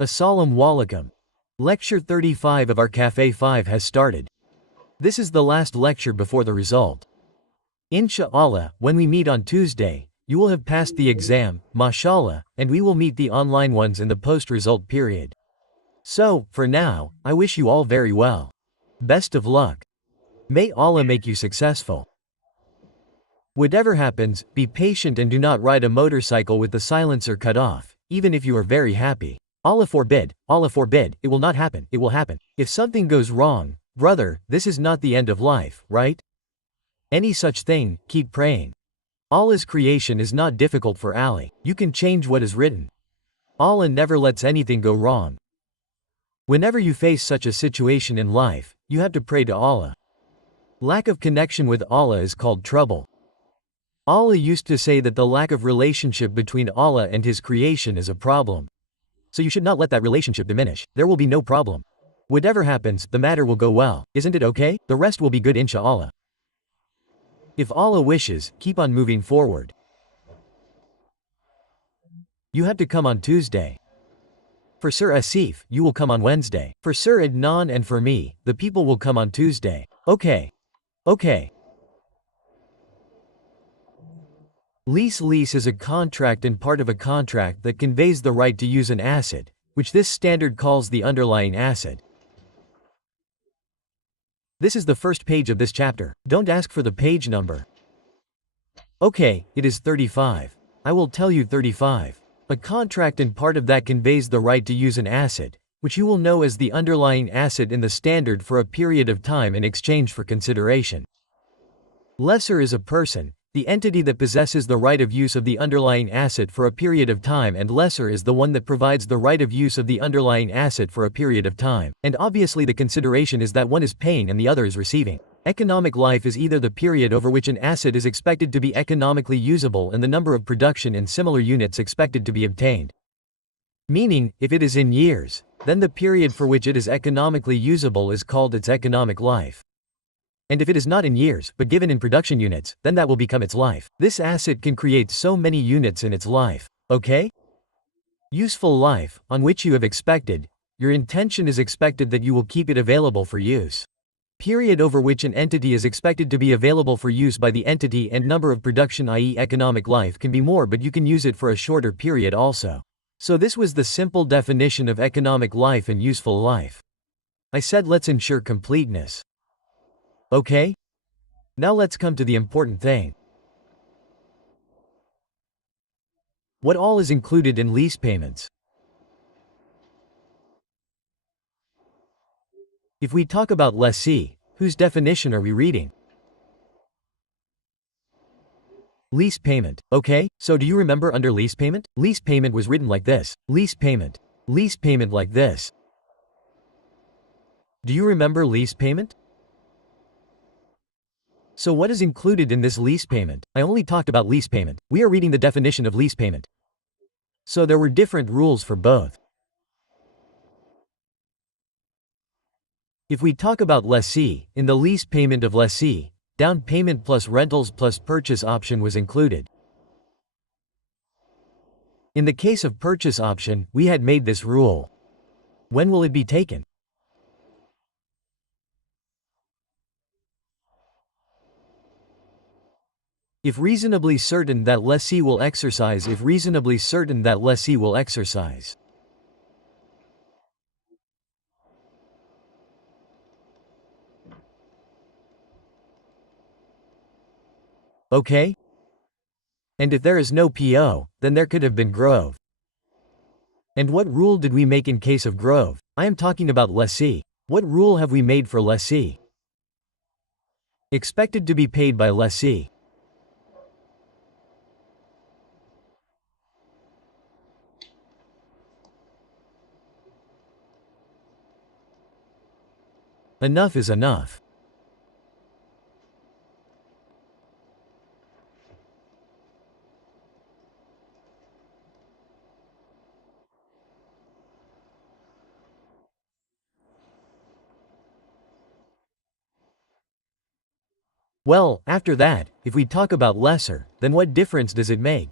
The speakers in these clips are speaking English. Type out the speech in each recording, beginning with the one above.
Assalamu alaikum. Lecture 35 of our CAF 5 has started. This is the last lecture before the result. Insha'Allah, when we meet on Tuesday, you will have passed the exam, mashallah, and we will meet the online ones in the post-result period. So, for now, I wish you all very well. Best of luck. May Allah make you successful. Whatever happens, be patient and do not ride a motorcycle with the silencer cut off, even if you are very happy. Allah forbid, it will not happen, it will happen. If something goes wrong, brother, this is not the end of life, right? Any such thing, keep praying. Allah's creation is not difficult for Ali, you can change what is written. Allah never lets anything go wrong. Whenever you face such a situation in life, you have to pray to Allah. Lack of connection with Allah is called trouble. Allah used to say that the lack of relationship between Allah and His creation is a problem. So you should not let that relationship diminish. There will be no problem. Whatever happens, the matter will go well, isn't it okay? The rest will be good insha'Allah. If Allah wishes, keep on moving forward. You have to come on Tuesday. For Sir Asif, you will come on Wednesday. For Sir Adnan and for me, the people will come on Tuesday. Okay. Lease is a contract and part of a contract that conveys the right to use an asset, which this standard calls the underlying asset. This is the first page of this chapter. Don't ask for the page number. Okay, it is 35. I will tell you 35. A contract and part of that conveys the right to use an asset, which you will know as the underlying asset in the standard for a period of time in exchange for consideration. Lessor is a person, the entity that possesses the right of use of the underlying asset for a period of time, and lessor is the one that provides the right of use of the underlying asset for a period of time. And obviously the consideration is that one is paying and the other is receiving. Economic life is either the period over which an asset is expected to be economically usable and the number of production in similar units expected to be obtained. Meaning, if it is in years, then the period for which it is economically usable is called its economic life. And if it is not in years, but given in production units, then that will become its life. This asset can create so many units in its life. Okay? Useful life, on which you have expected, your intention is expected that you will keep it available for use. Period over which an entity is expected to be available for use by the entity, and number of production, i.e. economic life, can be more, but you can use it for a shorter period also. So this was the simple definition of economic life and useful life. I said let's ensure completeness. Okay? Now let's come to the important thing. What all is included in lease payments? If we talk about lessee, whose definition are we reading? Lease payment. Okay, so do you remember under lease payment? Lease payment was written like this. Lease payment like this. Do you remember lease payment? So what is included in this lease payment? I only talked about lease payment. We are reading the definition of lease payment. So there were different rules for both. If we talk about lessee, in the lease payment of lessee, down payment plus rentals plus purchase option was included. In the case of purchase option, we had made this rule. When will it be taken? If reasonably certain that lessee will exercise. If reasonably certain that lessee will exercise. Okay? And if there is no PO, then there could have been grove. And what rule did we make in case of grove? I am talking about lessee. What rule have we made for lessee? Expected to be paid by lessee. Enough is enough. Well, after that, if we talk about lesser, then what difference does it make?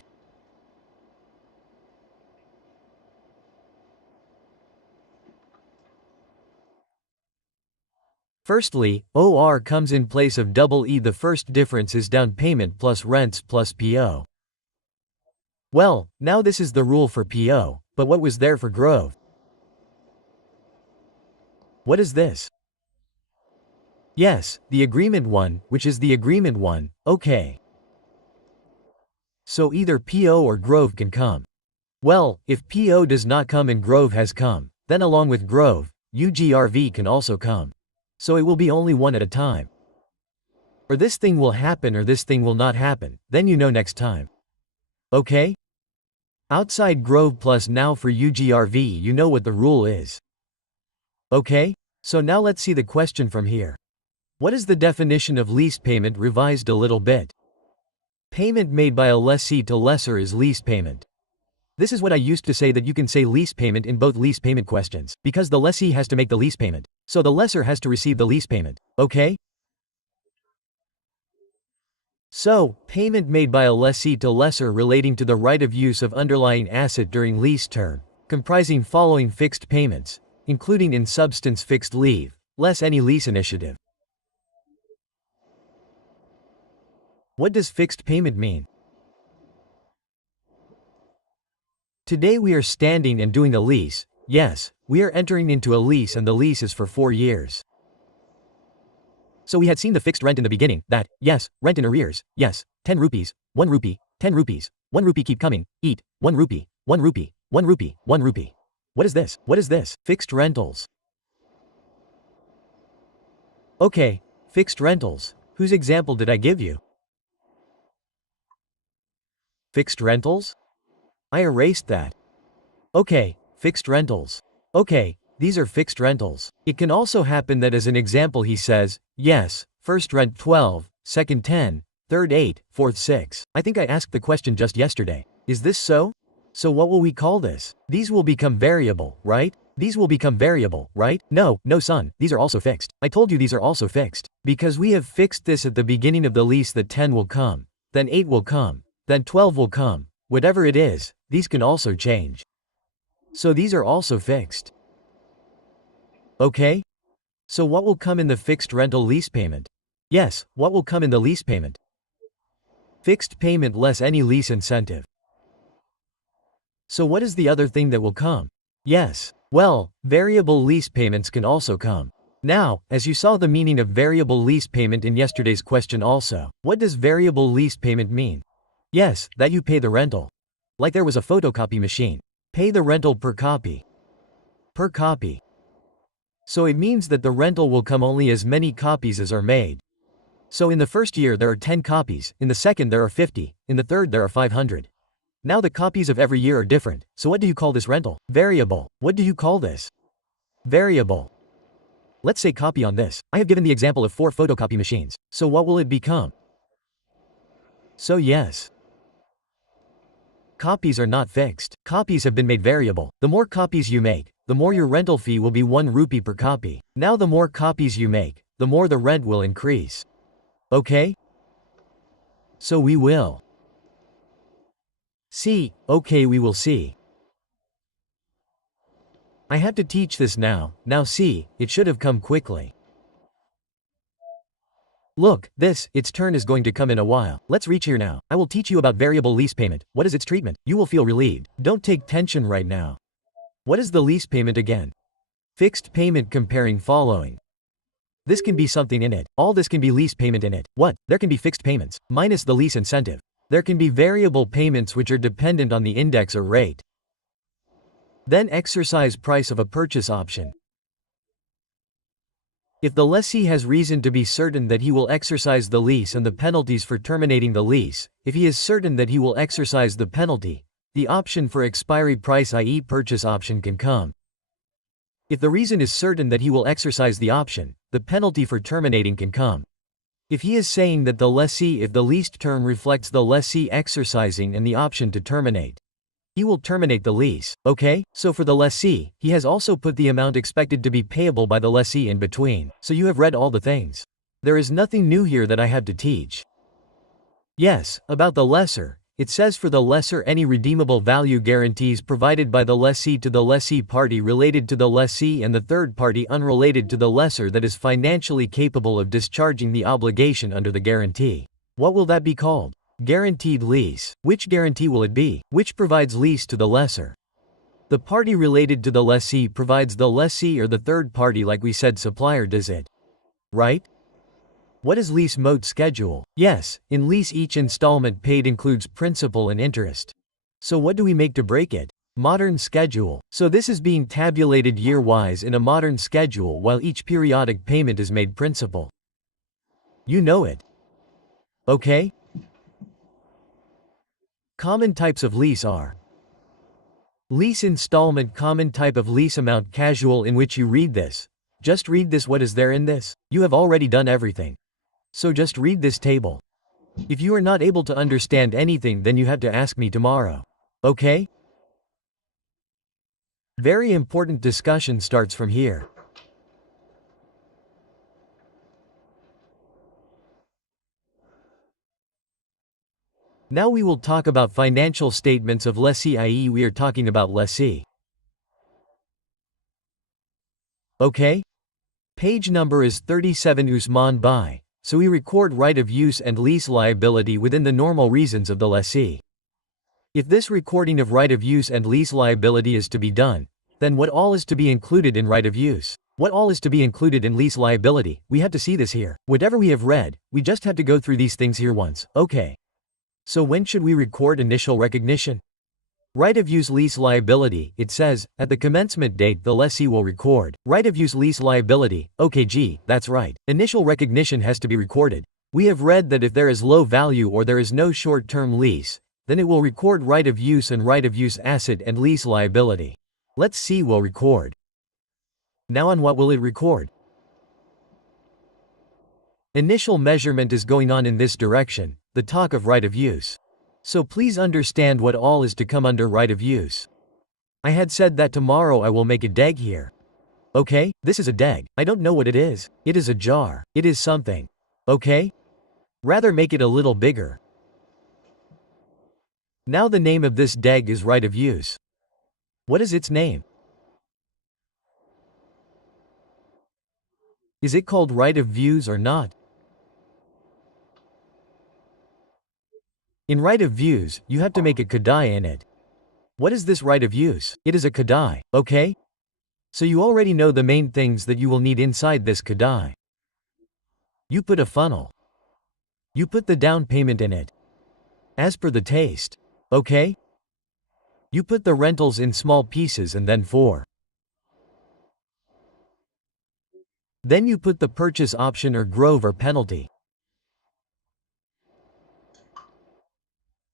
Firstly, OR comes in place of double E. The first difference is down payment plus rents plus PO. Well, now this is the rule for PO, but what was there for Grove? What is this? Yes, the agreement one, which is the agreement one, okay. So either PO or Grove can come. Well, if PO does not come and Grove has come, then along with Grove, UGRV can also come. So it will be only one at a time. Or this thing will happen or this thing will not happen, then you know next time. Okay? Outside Grove plus now for UGRV you know what the rule is. Okay? So now let's see the question from here. What is the definition of lease payment revised a little bit? Payment made by a lessee to lessor is lease payment. This is what I used to say that you can say lease payment in both lease payment questions, because the lessee has to make the lease payment, so the lessor has to receive the lease payment, okay? So, payment made by a lessee to lessor relating to the right of use of underlying asset during lease term, comprising following fixed payments, including in substance fixed leave, less any lease initiative. What does fixed payment mean? Today we are standing and doing a lease. Yes, we are entering into a lease and the lease is for 4 years. So we had seen the fixed rent in the beginning, that, yes, rent in arrears, yes, 10 rupees, 1 rupee, 10 rupees, 1 rupee keep coming, eat, 1 rupee, 1 rupee, 1 rupee, 1 rupee. What is this? What is this? Fixed rentals. Okay, fixed rentals. Whose example did I give you? Fixed rentals? I erased that. Okay, fixed rentals. Okay, these are fixed rentals. It can also happen that as an example he says, yes, first rent 12, second 10, third 8, fourth 6. I think I asked the question just yesterday. Is this so? So what will we call this? These will become variable, right? These will become variable, right? No, son, these are also fixed. I told you these are also fixed. Because we have fixed this at the beginning of the lease that 10 will come, then 8 will come, then 12 will come. Whatever it is, these can also change. So these are also fixed. Okay? So what will come in the fixed rental lease payment? Yes, what will come in the lease payment? Fixed payment less any lease incentive. So what is the other thing that will come? Yes, well, variable lease payments can also come. Now, as you saw the meaning of variable lease payment in yesterday's question also, what does variable lease payment mean? Yes, that you pay the rental. Like there was a photocopy machine. Pay the rental per copy. Per copy. So it means that the rental will come only as many copies as are made. So in the first year there are 10 copies, in the second there are 50, in the third there are 500. Now the copies of every year are different, so what do you call this rental? Variable. What do you call this? Variable. Let's say copy on this. I have given the example of 4 photocopy machines. So what will it become? So yes. Copies are not fixed. Copies have been made variable. The more copies you make, the more your rental fee will be 1 rupee per copy. Now the more copies you make, the more the rent will increase. Okay? So we will see. Okay, we will see. I have to teach this now. Now see, it should have come quickly. Look, its turn is going to come in a while. Let's reach here now. I will teach you about variable lease payment. What is its treatment? You will feel relieved. Don't take tension right now. What is the lease payment again? Fixed payment comparing following. This can be something in it. All this can be lease payment in it. What? There can be fixed payments, minus the lease incentive. There can be variable payments which are dependent on the index or rate. Then exercise price of a purchase option. If the lessee has reason to be certain that he will exercise the lease and the penalties for terminating the lease, if he is certain that he will exercise the penalty, the option for expiry price i.e. purchase option can come. If the reason is certain that he will exercise the option, the penalty for terminating can come. If he is saying that the lessee if the leased term reflects the lessee exercising and the option to terminate, he will terminate the lease, okay? So for the lessee, he has also put the amount expected to be payable by the lessee in between, so you have read all the things. There is nothing new here that I have to teach. Yes, about the lessor, it says for the lesser any redeemable value guarantees provided by the lessee to the lessee party related to the lessee and the third party unrelated to the lessor that is financially capable of discharging the obligation under the guarantee. What will that be called? Guaranteed lease. Which guarantee will it be? Which provides lease to the lessor? The party related to the lessee provides the lessee or the third party, like we said supplier does it. Right? What is lease mode schedule? Yes, in lease each installment paid includes principal and interest. So what do we make to break it? Modern schedule. So this is being tabulated year-wise in a modern schedule while each periodic payment is made principal. You know it. Okay? Common types of lease are lease installment, common type of lease amount, casual, in which you read this. Just read this. What is there in this? You have already done everything. So just read this table. If you are not able to understand anything, then you have to ask me tomorrow. Okay? Very important discussion starts from here. Now we will talk about financial statements of lessee, i.e. we are talking about lessee. Okay? Page number is 37 Usman Bhai. So we record right of use and lease liability within the normal reasons of the lessee. If this recording of right of use and lease liability is to be done, then what all is to be included in right of use? What all is to be included in lease liability? We have to see this here. Whatever we have read, we just have to go through these things here once. Okay. So when should we record initial recognition? Right of use lease liability, it says, at the commencement date the lessee will record right of use lease liability. Okay, gee, that's right. Initial recognition has to be recorded. We have read that if there is low value or there is no short-term lease, then it will record right of use and right of use asset and lease liability. Let's see, will record. Now on what will it record? Initial measurement is going on in this direction, the talk of right of use. So please understand what all is to come under right of use. I had said that tomorrow I will make a deg here. Okay, this is a deg. I don't know what it is. It is a jar. It is something. Okay? Rather make it a little bigger. Now the name of this deg is right of use. What is its name? Is it called right of use or not? In right of views, you have to make a kadai in it. What is this right of use? It is a kadai, okay? So you already know the main things that you will need inside this kadai. You put a funnel. You put the down payment in it. As per the taste, okay? You put the rentals in small pieces and then Then you put the purchase option or grove or penalty.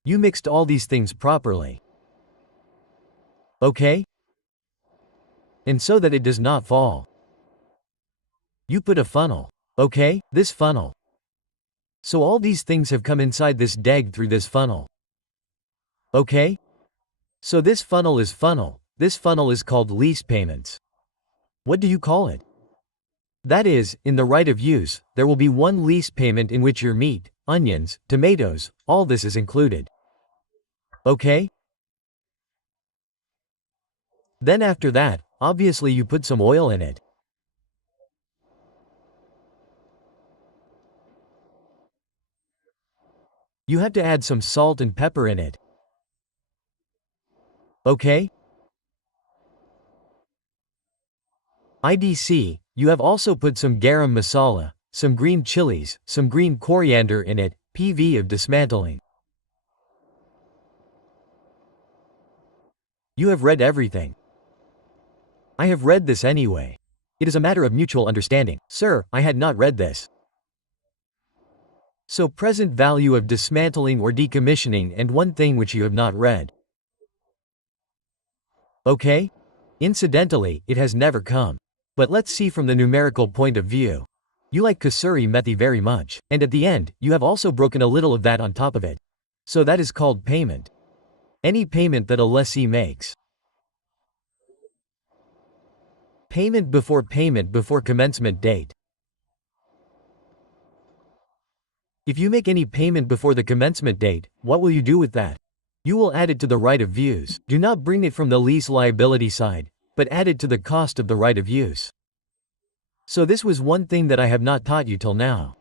You mixed all these things properly. Okay? And so that it does not fall. You put a funnel. Okay? This funnel. So all these things have come inside this deg through this funnel. Okay? So this funnel is funnel. This funnel is called lease payments. What do you call it? That is, in the right of use, there will be one lease payment in which your meat, onions, tomatoes, all this is included. Okay? Then after that, obviously you put some oil in it. You have to add some salt and pepper in it. Okay? IDC, you have also put some garam masala, some green chilies, some green coriander in it, PV of dismantling. You have read everything. I have read this anyway. It is a matter of mutual understanding. Sir, I had not read this. So present value of dismantling or decommissioning and one thing which you have not read. Okay? Incidentally, it has never come. But let's see from the numerical point of view. You like kasuri methi very much, and at the end, you have also broken a little of that on top of it. So that is called payment. Any payment that a lessee makes. Payment before commencement date. If you make any payment before the commencement date, what will you do with that? You will add it to the right of use. Do not bring it from the lease liability side, but add it to the cost of the right of use. So this was one thing that I have not taught you till now.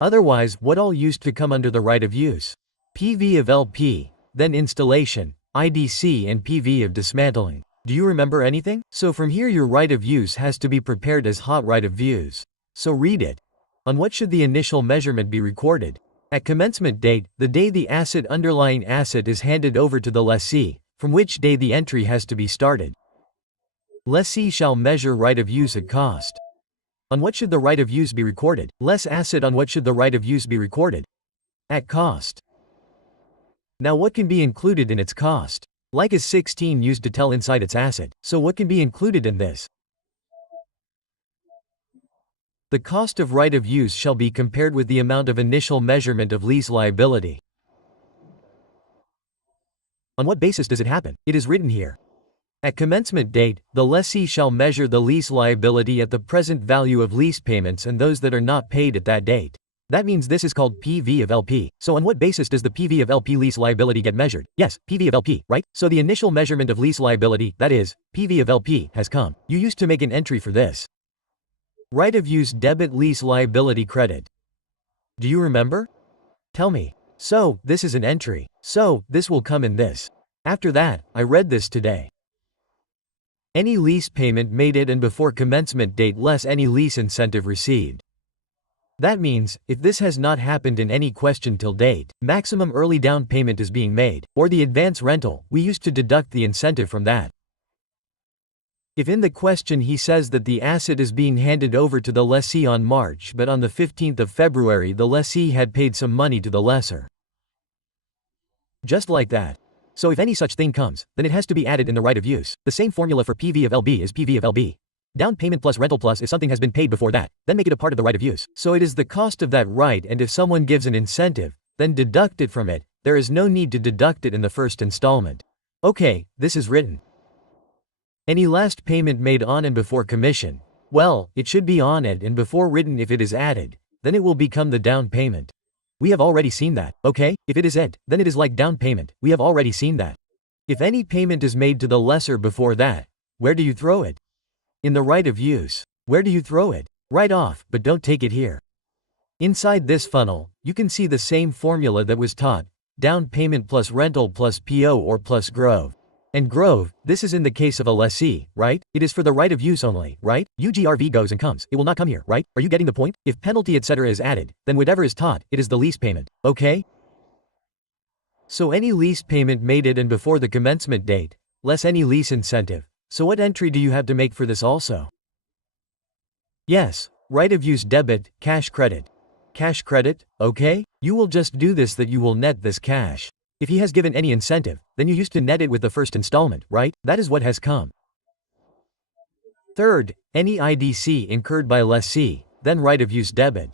Otherwise, what all used to come under the right of use? PV of LP, then installation, IDC and PV of dismantling. Do you remember anything? So from here your right of use has to be prepared as hot right of use. So read it. On what should the initial measurement be recorded? At commencement date, the day the underlying asset is handed over to the lessee, from which day the entry has to be started. Lessee shall measure right of use at cost. On what should the right of use be recorded? Less asset. On what should the right of use be recorded? At cost. Now what can be included in its cost? Like is 16 used to tell inside its asset, so what can be included in this? The cost of right of use shall be compared with the amount of initial measurement of lease liability. On what basis does it happen? It is written here. At commencement date, the lessee shall measure the lease liability at the present value of lease payments and those that are not paid at that date. That means this is called PV of LP. So on what basis does the PV of LP lease liability get measured? Yes, PV of LP, right? So the initial measurement of lease liability, that is, PV of LP, has come. You used to make an entry for this. Right of use debit lease liability credit. Do you remember? Tell me. So, this is an entry. So, this will come in this. After that, I read this today. Any lease payment made at and before commencement date less any lease incentive received. That means, if this has not happened in any question till date, maximum early down payment is being made, or the advance rental, we used to deduct the incentive from that. If in the question he says that the asset is being handed over to the lessee on March but on the 15th of February the lessee had paid some money to the lessor. Just like that. So if any such thing comes, then it has to be added in the right of use. The same formula for PV of LB is PV of LB. Down payment plus rental plus if something has been paid before that, then make it a part of the right of use. So it is the cost of that right, and if someone gives an incentive, then deduct it from it. There is no need to deduct it in the first installment. Okay, this is written. Any last payment made on and before commission, well, it should be on it and before written. If it is added, then it will become the down payment. We have already seen that, okay? If it is it, then it is like down payment. We have already seen that. If any payment is made to the lessor before that, where do you throw it? In the right of use. Where do you throw it? Right off, but don't take it here. Inside this funnel, you can see the same formula that was taught, down payment plus rental plus PO or plus Grove. And Grove, this is in the case of a lessee, right? It is for the right of use only, right? UGRV goes and comes. It will not come here, right? Are you getting the point? If penalty etc. is added, then whatever is taught, it is the lease payment, okay? So any lease payment made at and before the commencement date, less any lease incentive. So what entry do you have to make for this also? Yes, right of use debit, cash credit. Cash credit, okay? You will just do this that you will net this cash. If he has given any incentive, then you used to net it with the first installment, right? That is what has come. Third, any IDC incurred by lessee, then right of use debit.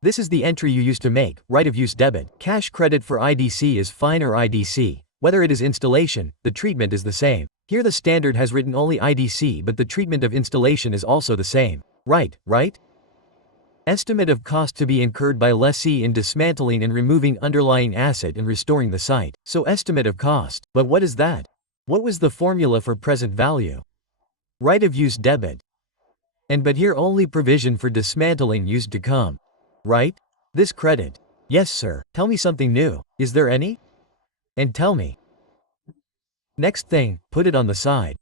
This is the entry you used to make, right of use debit. Cash credit for IDC is fine or IDC. Whether it is installation, the treatment is the same. Here the standard has written only IDC, but the treatment of installation is also the same. Right? Estimate of cost to be incurred by lessee in dismantling and removing underlying asset and restoring the site. So estimate of cost. But what is that? What was the formula for present value? Right of use debit. But here only provision for dismantling used to come. Right? This credit. Yes sir. Tell me something new. Is there any? And tell me. Next thing, put it on the side.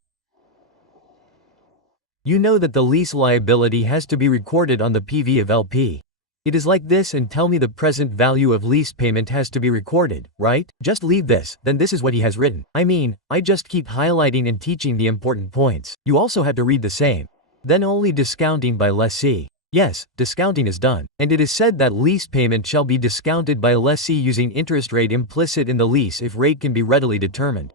You know that the lease liability has to be recorded on the PV of LP. It is like this, and tell me the present value of lease payment has to be recorded, right? Just leave this, then this is what he has written. I just keep highlighting and teaching the important points. You also have to read the same. Then only discounting by lessee. Yes, discounting is done. And it is said that lease payment shall be discounted by lessee using interest rate implicit in the lease if rate can be readily determined.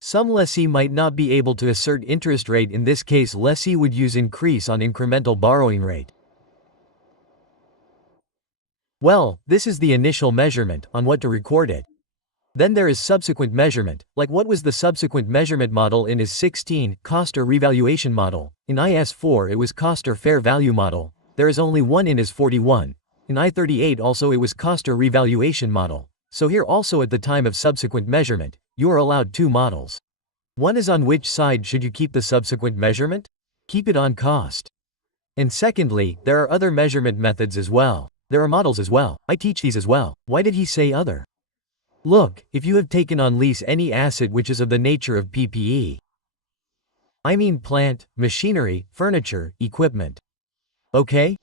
Some lessee might not be able to assert interest rate. In this case, lessee would use increase on incremental borrowing rate. Well, this is the initial measurement on what to record it. Then there is subsequent measurement, like what was the subsequent measurement model in IS 16, cost or revaluation model. In IS 4 it was cost or fair value model. there is only one in is 41. In I-38 also it was cost or revaluation model. So here also at the time of subsequent measurement, you are allowed two models. One is on which side should you keep the subsequent measurement? Keep it on cost. And secondly, there are other measurement methods as well. There are models as well. I teach these as well. Why did he say other? Look, if you have taken on lease any asset which is of the nature of PPE. I mean plant, machinery, furniture, equipment. Okay?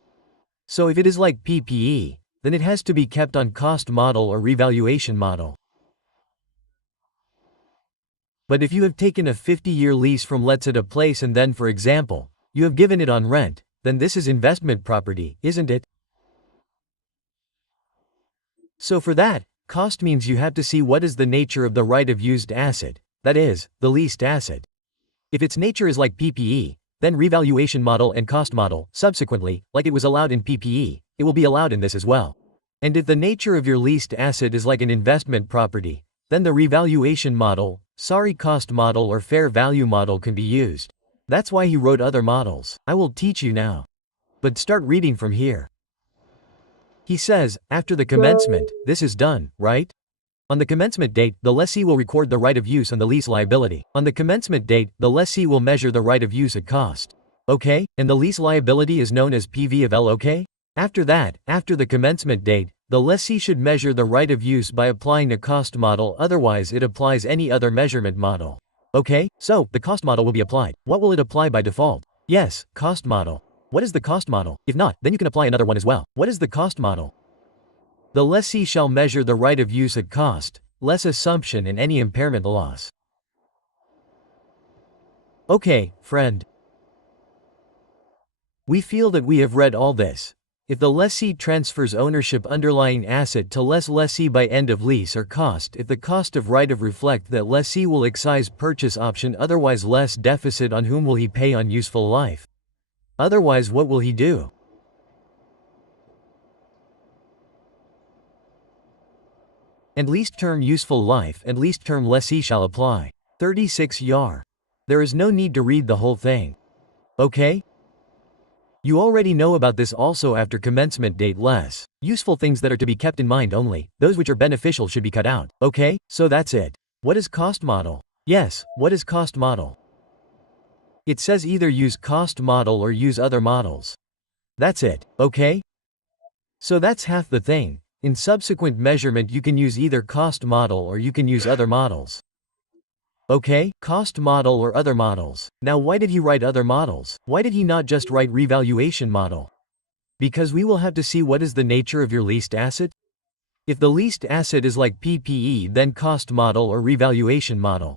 So if it is like PPE, then it has to be kept on cost model or revaluation model. But if you have taken a 50-year lease from let's say a place and then for example, you have given it on rent, then this is investment property, isn't it? So for that, cost means you have to see what is the nature of the right of used asset, that is, the leased asset. If its nature is like PPE, then revaluation model and cost model, subsequently, like it was allowed in PPE, it will be allowed in this as well. And if the nature of your leased asset is like an investment property, then the revaluation model, cost model or fair value model can be used. That's why he wrote other models. I will teach you now. But start reading from here. He says, after the commencement, this is done, right? On the commencement date, the lessee will record the right of use on the lease liability. On the commencement date, the lessee will measure the right of use at cost. Okay? And the lease liability is known as PV of L, okay? After that, after the commencement date, the lessee should measure the right of use by applying a cost model, otherwise it applies any other measurement model. Okay? So, the cost model will be applied. What will it apply by default? Yes, cost model. What is the cost model? If not, then you can apply another one as well. What is the cost model? The lessee shall measure the right of use at cost, less assumption and any impairment loss. Okay, friend. We feel that we have read all this. If the lessee transfers ownership underlying asset to lessee by end of lease or cost, if the cost of right of reflect that lessee will excise purchase option, otherwise less deficit, on whom will he pay on useful life? Otherwise what will he do? And least term useful life and least term lessee shall apply. 36 yar. There is no need to read the whole thing. Okay? You already know about this also after commencement date less. Useful things that are to be kept in mind only, those which are beneficial should be cut out. Okay? So that's it. What is cost model? Yes, what is cost model? It says either use cost model or use other models. That's it. Okay? So that's half the thing. In subsequent measurement you can use either cost model or you can use other models. Okay, cost model or other models. Now why did he write other models? Why did he not just write revaluation model? Because we will have to see what is the nature of your leased asset. If the leased asset is like PPE, then cost model or revaluation model.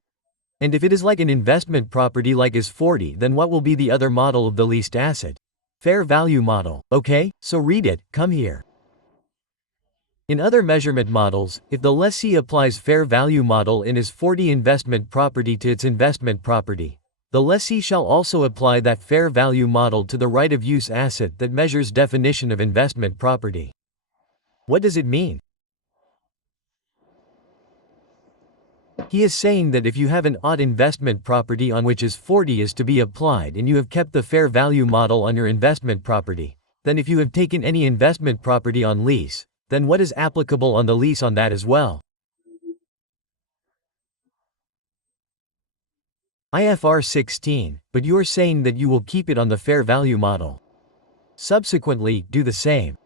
And if it is like an investment property like is 40, then what will be the other model of the leased asset? Fair value model. Okay, so read it, come here. In other measurement models, if the lessee applies fair value model in his 40 investment property to its investment property, the lessee shall also apply that fair value model to the right of use asset that measures definition of investment property. What does it mean? He is saying that if you have an odd investment property on which is 40 is to be applied and you have kept the fair value model on your investment property, then if you have taken any investment property on lease, then what is applicable on the lease on that as well? IFR 16, but you are saying that you will keep it on the fair value model. Subsequently, do the same.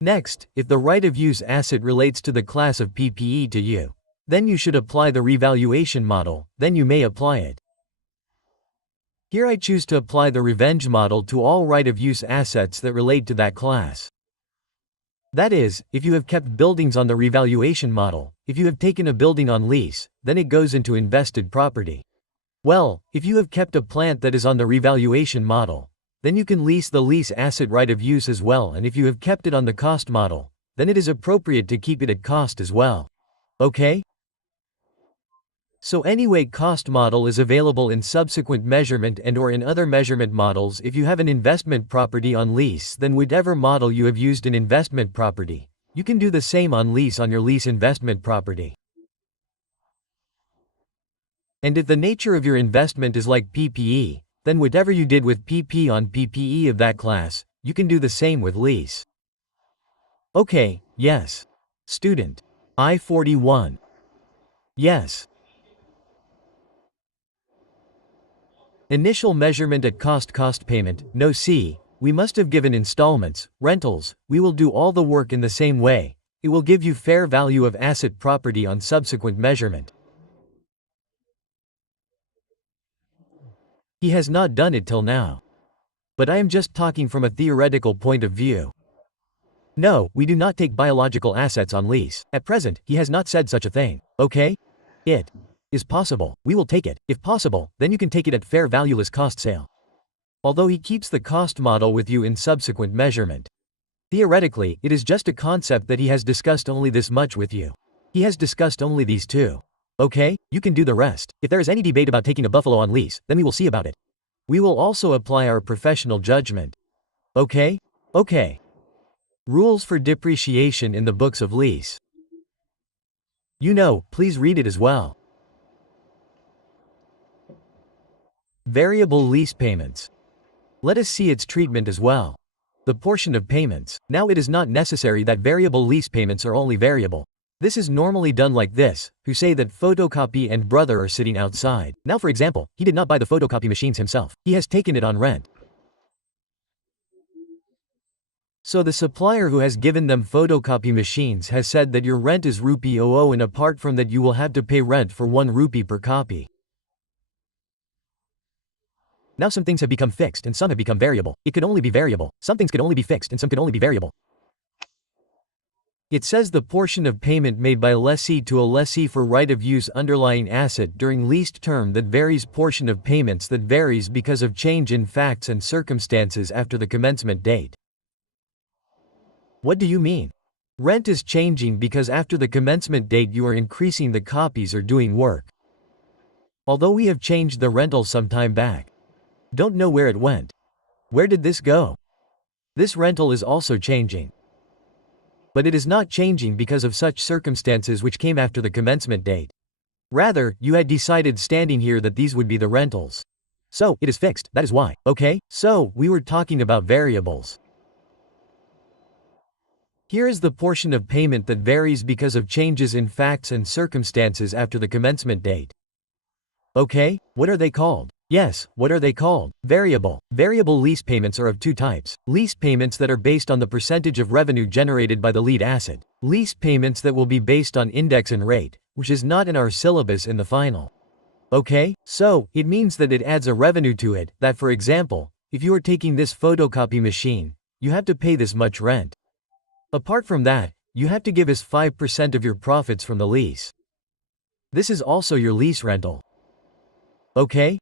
Next, if the right of use asset relates to the class of PPE to you, then you should apply the revaluation model, then you may apply it. Here I choose to apply the revenge model to all right of use assets that relate to that class. That is, if you have kept buildings on the revaluation model, if you have taken a building on lease, then it goes into invested property. Well, if you have kept a plant that is on the revaluation model, then you can lease the lease asset right of use as well, and if you have kept it on the cost model, then it is appropriate to keep it at cost as well. Okay? So anyway, cost model is available in subsequent measurement and or in other measurement models. If you have an investment property on lease, then whatever model you have used in investment property, you can do the same on lease on your lease investment property. And if the nature of your investment is like PPE, then whatever you did with PP on PPE of that class, You can do the same with lease. Okay, yes. Student. I-41. Yes. Initial measurement at cost payment, no C. We must have given installments, rentals, we will do all the work in the same way. It will give you fair value of asset property on subsequent measurement. He has not done it till now. But I am just talking from a theoretical point of view. No, we do not take biological assets on lease. At present, he has not said such a thing, okay? It is possible, we will take it. If possible, then you can take it at fair valueless cost sale. Although he keeps the cost model with you in subsequent measurement. Theoretically, it is just a concept that he has discussed only this much with you. He has discussed only these two. Okay, you can do the rest. If there is any debate about taking a buffalo on lease, then we will see about it. We will also apply our professional judgment. Okay? Okay. Rules for depreciation in the books of lease. You know, please read it as well. Variable lease payments. Let us see its treatment as well. The portion of payments. Now it is not necessary that variable lease payments are only variable. This is normally done like this, who say that photocopy and brother are sitting outside. Now for example, he did not buy the photocopy machines himself. He has taken it on rent. So the supplier who has given them photocopy machines has said that your rent is Rupee 00 and apart from that you will have to pay rent for 1 rupee per copy. Now some things have become fixed and some have become variable. It could only be variable. Some things could only be fixed and some could only be variable. It says the portion of payment made by lessee to a lessee for right of use underlying asset during leased term that varies portion of payments that varies because of change in facts and circumstances after the commencement date. What do you mean? Rent is changing because after the commencement date you are increasing the copies or doing work. Although we have changed the rental some time back. Don't know where it went. Where did this go? This rental is also changing. But it is not changing because of such circumstances which came after the commencement date. Rather, you had decided standing here that these would be the rentals. So, it is fixed, that is why, okay? So, we were talking about variables. Here is the portion of payment that varies because of changes in facts and circumstances after the commencement date. Okay, what are they called? Yes, what are they called? Variable. Variable lease payments are of two types. Lease payments that are based on the percentage of revenue generated by the lead asset. Lease payments that will be based on index and rate, which is not in our syllabus in the final. Okay, so, it means that it adds a revenue to it, that for example, if you are taking this photocopy machine, you have to pay this much rent. Apart from that, you have to give us 5% of your profits from the lease. This is also your lease rental. Okay?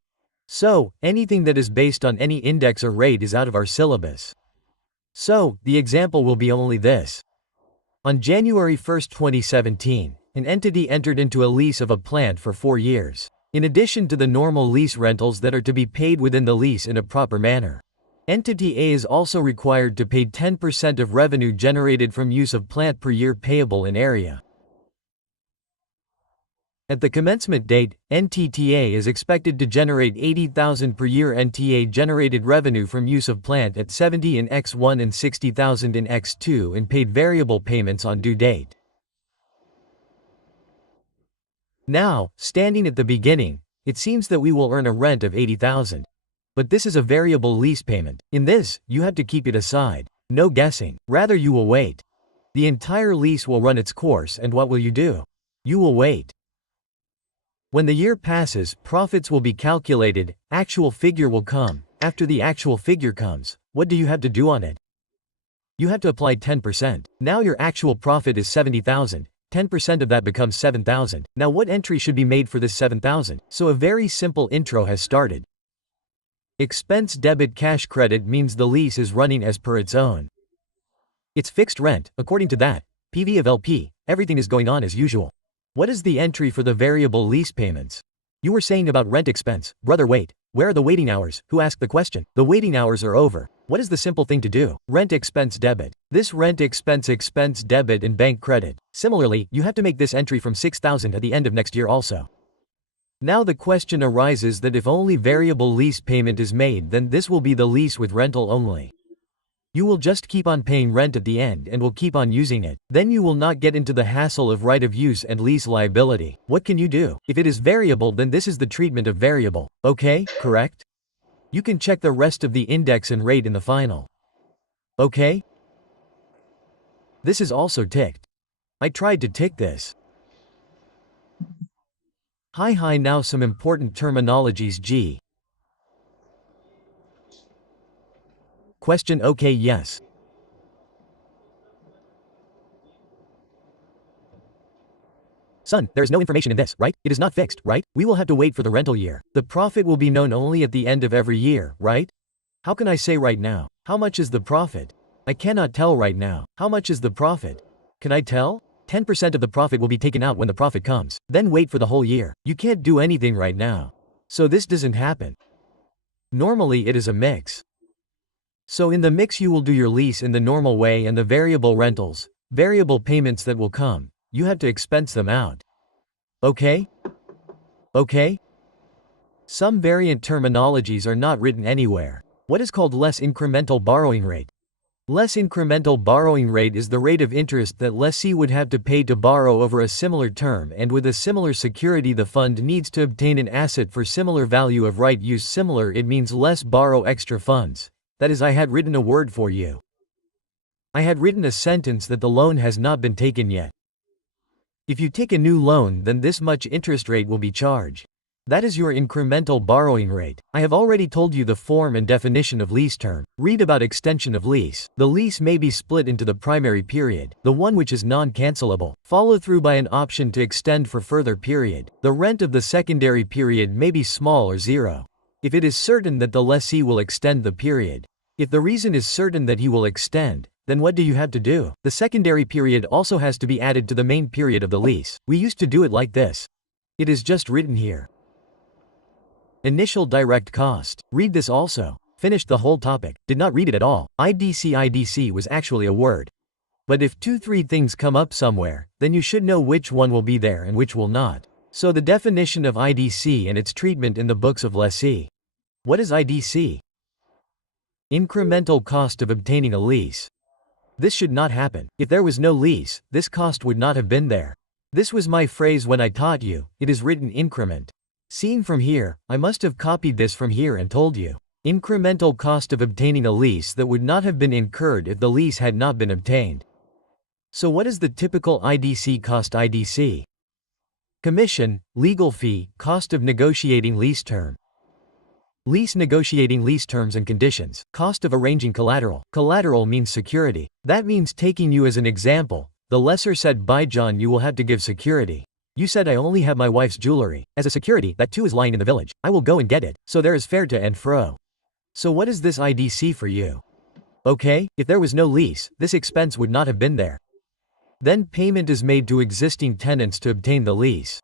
So, anything that is based on any index or rate is out of our syllabus. So, the example will be only this. On January 1, 2017, an entity entered into a lease of a plant for 4 years. In addition to the normal lease rentals that are to be paid within the lease in a proper manner. Entity A is also required to pay 10% of revenue generated from use of plant per year payable in area. At the commencement date, NTTA is expected to generate 80,000 per year NTA generated revenue from use of plant at 70 in X1 and 60,000 in X2 and paid variable payments on due date. Now, standing at the beginning, it seems that we will earn a rent of 80,000. But this is a variable lease payment. In this, you have to keep it aside. No guessing. Rather you will wait. The entire lease will run its course and what will you do? You will wait. When the year passes, profits will be calculated, actual figure will come. After the actual figure comes, what do you have to do on it? You have to apply 10%. Now your actual profit is 70,000. 10% of that becomes 7,000. Now what entry should be made for this 7,000? So a very simple intro has started. Expense debit cash credit means the lease is running as per its own. It's fixed rent, according to that, PV of LP, everything is going on as usual. What is the entry for the variable lease payments? You were saying about rent expense, brother wait, where are the waiting hours? Who asked the question? The waiting hours are over. What is the simple thing to do? Rent expense debit. This rent expense debit and bank credit. Similarly, you have to make this entry from 6,000 at the end of next year also. Now the question arises that if only variable lease payment is made then this will be the lease with rental only. You will just keep on paying rent at the end and will keep on using it. Then you will not get into the hassle of right of use and lease liability. What can you do? If it is variable, then this is the treatment of variable. Okay, correct? You can check the rest of the index and rate in the final. Okay? This is also ticked. I tried to tick this. Hi, now some important terminologies. G. Question. Okay, yes. Son, there is no information in this, right? It is not fixed, right? We will have to wait for the rental year. The profit will be known only at the end of every year, right? How can I say right now? How much is the profit? I cannot tell right now. How much is the profit? Can I tell? 10% of the profit will be taken out when the profit comes. Then wait for the whole year. You can't do anything right now. So this doesn't happen. Normally it is a mix. So in the mix you will do your lease in the normal way and the variable rentals, variable payments that will come, you have to expense them out. Okay? Okay? Some variant terminologies are not written anywhere. What is called less incremental borrowing rate? Less incremental borrowing rate is the rate of interest that lessee would have to pay to borrow over a similar term, and with a similar security the fund needs to obtain an asset for similar value of right use. Similar, it means less borrow extra funds. That is, I had written a word for you. I had written a sentence that the loan has not been taken yet. If you take a new loan, then this much interest rate will be charged. That is your incremental borrowing rate. I have already told you the form and definition of lease term. Read about extension of lease. The lease may be split into the primary period, the one which is non-cancelable, followed through by an option to extend for further period. The rent of the secondary period may be small or zero. If it is certain that the lessee will extend the period. If the reason is certain that he will extend, then what do you have to do? The secondary period also has to be added to the main period of the lease. We used to do it like this. It is just written here. Initial direct cost. Read this also. Finished the whole topic. Did not read it at all. IDC was actually a word. But if 2-3 things come up somewhere, then you should know which one will be there and which will not. So the definition of IDC and its treatment in the books of lessee. What is IDC? Incremental cost of obtaining a lease. This should not happen. If there was no lease, this cost would not have been there. This was my phrase when I taught you. It is written increment. Seeing from here, I must have copied this from here and told you. Incremental cost of obtaining a lease that would not have been incurred if the lease had not been obtained. So what is the typical IDC cost? IDC. Commission, legal fee, cost of negotiating lease term. Lease negotiating lease terms and conditions. Cost of arranging collateral. Collateral means security. That means, taking you as an example, the lessor said, "By John, you will have to give security. You said I only have my wife's jewelry. As a security, that too is lying in the village. I will go and get it." So there is fair to and fro. So what is this IDC for you? Okay, if there was no lease, this expense would not have been there. Then payment is made to existing tenants to obtain the lease.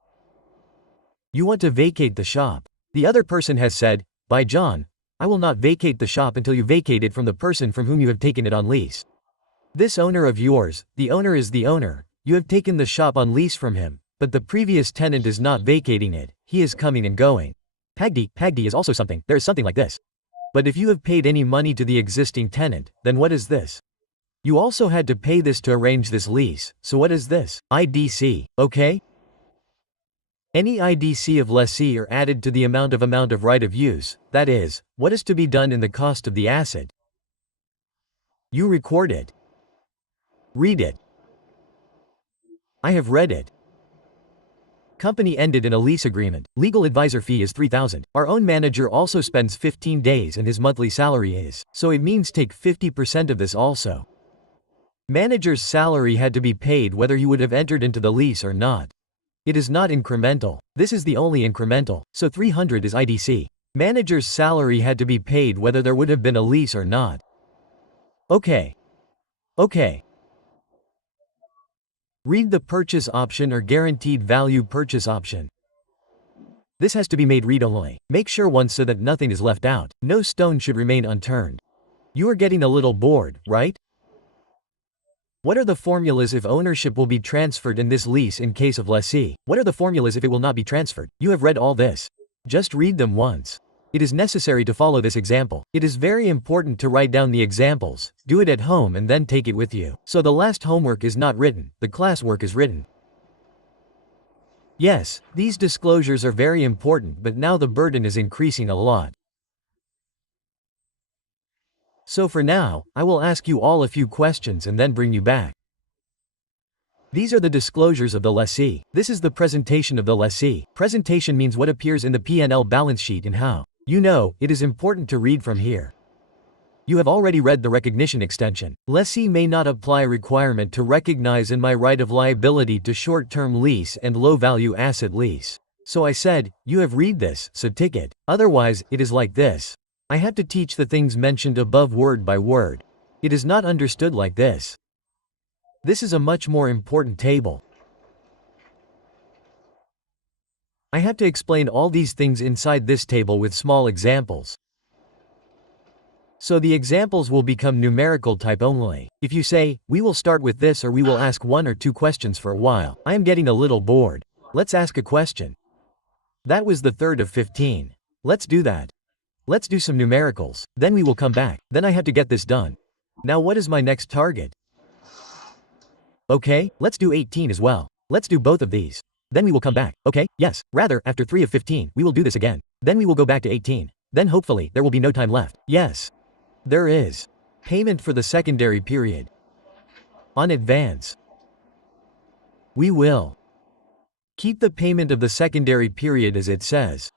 You want to vacate the shop. The other person has said, "By John, I will not vacate the shop until you vacate it from the person from whom you have taken it on lease." This owner of yours, the owner is the owner, you have taken the shop on lease from him. But the previous tenant is not vacating it, he is coming and going. Pagdi is also something, there is something like this. But if you have paid any money to the existing tenant, then what is this? You also had to pay this to arrange this lease, so what is this? IDC, okay? Any IDC of lessee are added to the amount of right of use, that is, what is to be done in the cost of the asset. You record it. Read it. I have read it. Company ended in a lease agreement. Legal advisor fee is 3,000. Our own manager also spends 15 days and his monthly salary is. So it means take 50% of this also. Manager's salary had to be paid whether you would have entered into the lease or not. It is not incremental. This is the only incremental. So 300 is IDC. Manager's salary had to be paid whether there would have been a lease or not. Okay. Okay. Read the purchase option or guaranteed value purchase option. This has to be made read-only. Make sure once so that nothing is left out. No stone should remain unturned. You are getting a little bored, right? What are the formulas if ownership will be transferred in this lease in case of lessee? What are the formulas if it will not be transferred? You have read all this. Just read them once. It is necessary to follow this example. It is very important to write down the examples, do it at home and then take it with you. So the last homework is not written, the classwork is written. Yes, these disclosures are very important, but now the burden is increasing a lot. So for now, I will ask you all a few questions and then bring you back. These are the disclosures of the lessee. This is the presentation of the lessee. Presentation means what appears in the P&L balance sheet and how. You know, it is important to read from here. You have already read the recognition extension. Lessee may not apply requirement to recognize in my right of liability to short-term lease and low-value asset lease. So I said, you have read this, so tick it. Otherwise, it is like this. I have to teach the things mentioned above word by word. It is not understood like this. This is a much more important table. I have to explain all these things inside this table with small examples. So the examples will become numerical type only. If you say, we will start with this or we will ask 1 or 2 questions for a while, I am getting a little bored. Let's ask a question. That was the 3rd of 15. Let's do that. Let's do some numericals. Then we will come back. Then I have to get this done. Now what is my next target? Okay, let's do 18 as well. Let's do both of these. Then we will come back. Okay, yes, rather, after 3 of 15, we will do this again. Then we will go back to 18. Then hopefully, there will be no time left. Yes. There is. Payment for the secondary period. On advance. We will. Keep the payment of the secondary period as it says.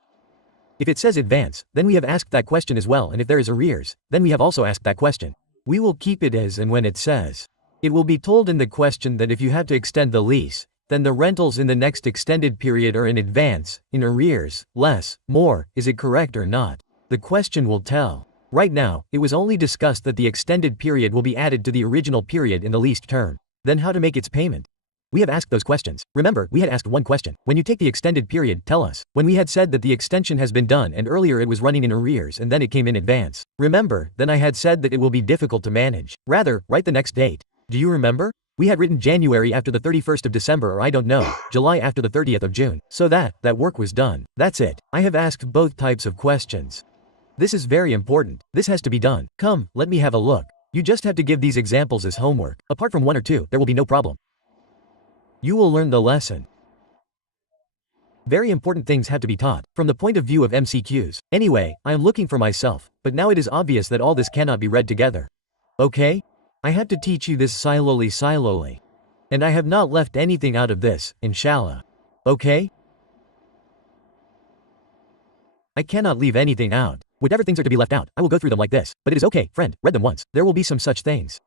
If it says advance, then we have asked that question as well, and if there is arrears, then we have also asked that question. We will keep it as and when it says. It will be told in the question that if you have to extend the lease, then the rentals in the next extended period are in advance, in arrears, less, more, is it correct or not? The question will tell. Right now, it was only discussed that the extended period will be added to the original period in the leased term. Then how to make its payment? We have asked those questions. Remember, we had asked one question. When you take the extended period, tell us. When we had said that the extension has been done and earlier it was running in arrears and then it came in advance. Remember, then I had said that it will be difficult to manage. Rather, write the next date. Do you remember? We had written January after the 31st of December or I don't know, July after the 30th of June. So that work was done. That's it. I have asked both types of questions. This is very important. This has to be done. Come, let me have a look. You just have to give these examples as homework. Apart from 1 or 2, there will be no problem. You will learn the lesson. Very important things have to be taught, from the point of view of MCQs. Anyway, I am looking for myself, but now it is obvious that all this cannot be read together. Okay? I have to teach you this slowly. And I have not left anything out of this, inshallah. Okay? I cannot leave anything out. Whatever things are to be left out, I will go through them like this. But it is okay, friend, read them once. There will be some such things.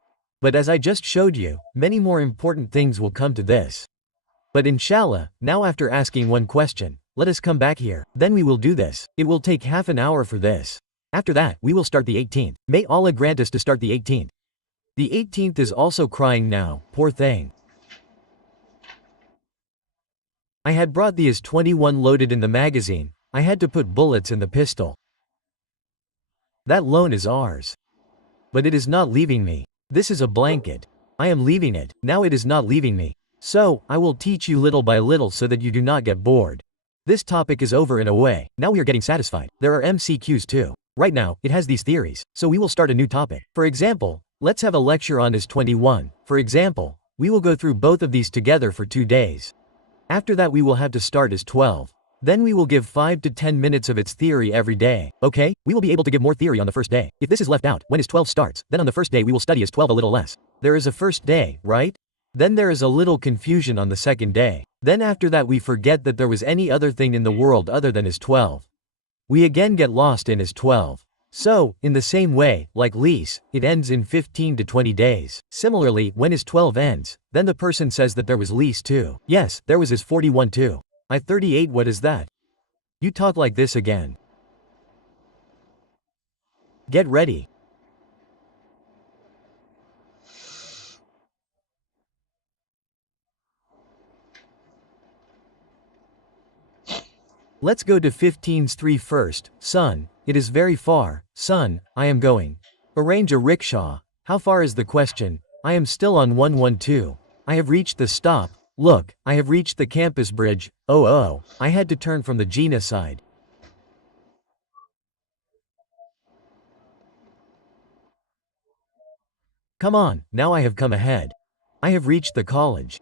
But as I just showed you, many more important things will come to this. But inshallah, now after asking one question, let us come back here. Then we will do this. It will take half an hour for this. After that, we will start the 18th. May Allah grant us to start the 18th. The 18th is also crying now, poor thing. I had brought the IS-21 loaded in the magazine. I had to put bullets in the pistol. That loan is ours. But it is not leaving me. This is a blanket. I am leaving it. Now it is not leaving me. So, I will teach you little by little so that you do not get bored. This topic is over in a way. Now we are getting satisfied. There are MCQs too. Right now, it has these theories. So we will start a new topic. For example, let's have a lecture on IS-21. For example, we will go through both of these together for 2 days. After that we will have to start IS-12. Then we will give 5 to 10 minutes of its theory every day. Okay? We will be able to give more theory on the first day. If this is left out, when IS-12 starts, then on the first day we will study IS-12 a little less. There is a first day, right? Then there is a little confusion on the second day. Then after that we forget that there was any other thing in the world other than IS-12. We again get lost in IS-12. So, in the same way, like lease, it ends in 15 to 20 days. Similarly, when IS-12 ends, then the person says that there was lease too. Yes, there was IS-41 too. I-38, what is that? You talk like this again. Get ready. Let's go to 15's 3 first. Son, it is very far. Son, I am going. Arrange a rickshaw. How far is the question? I am still on 112. I have reached the stop. Look, I have reached the campus bridge. Oh, I had to turn from the Jina side. Come on, now I have come ahead. I have reached the college.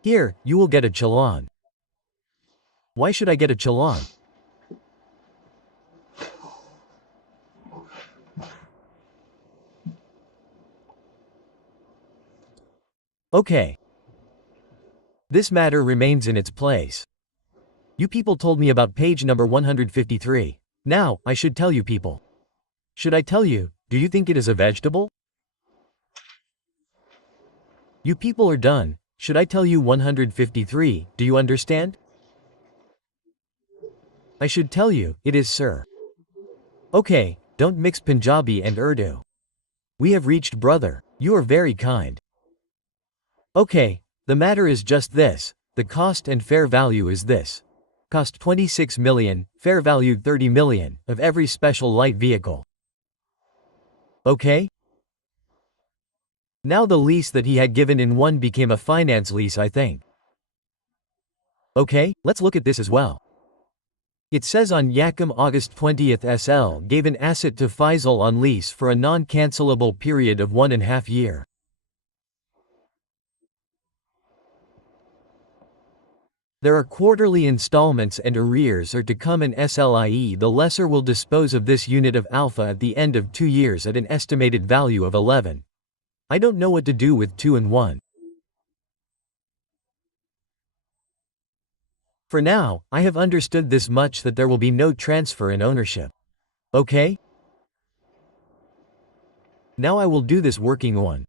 Here, you will get a challan. Why should I get a challan? Okay. This matter remains in its place. You people told me about page number 153. Now, I should tell you people. Should I tell you, do you think it is a vegetable? You people are done. Should I tell you 153, do you understand? I should tell you, it is sir. Okay, don't mix Punjabi and Urdu. We have reached brother. You are very kind. Okay, the matter is just this. The cost and fair value is this. Cost 26 million, fair value 30 million, of every special light vehicle. Okay? Now the lease that he had given in one became a finance lease, I think. Okay, let's look at this as well. It says on Yakum August 20th SL gave an asset to Faisal on lease for a non-cancelable period of 1.5 years. There are quarterly installments and arrears are to come in SLIE. The lessor will dispose of this unit of alpha at the end of 2 years at an estimated value of 11. I don't know what to do with 2 and 1. For now, I have understood this much, that there will be no transfer in ownership. Okay? Now I will do this working one.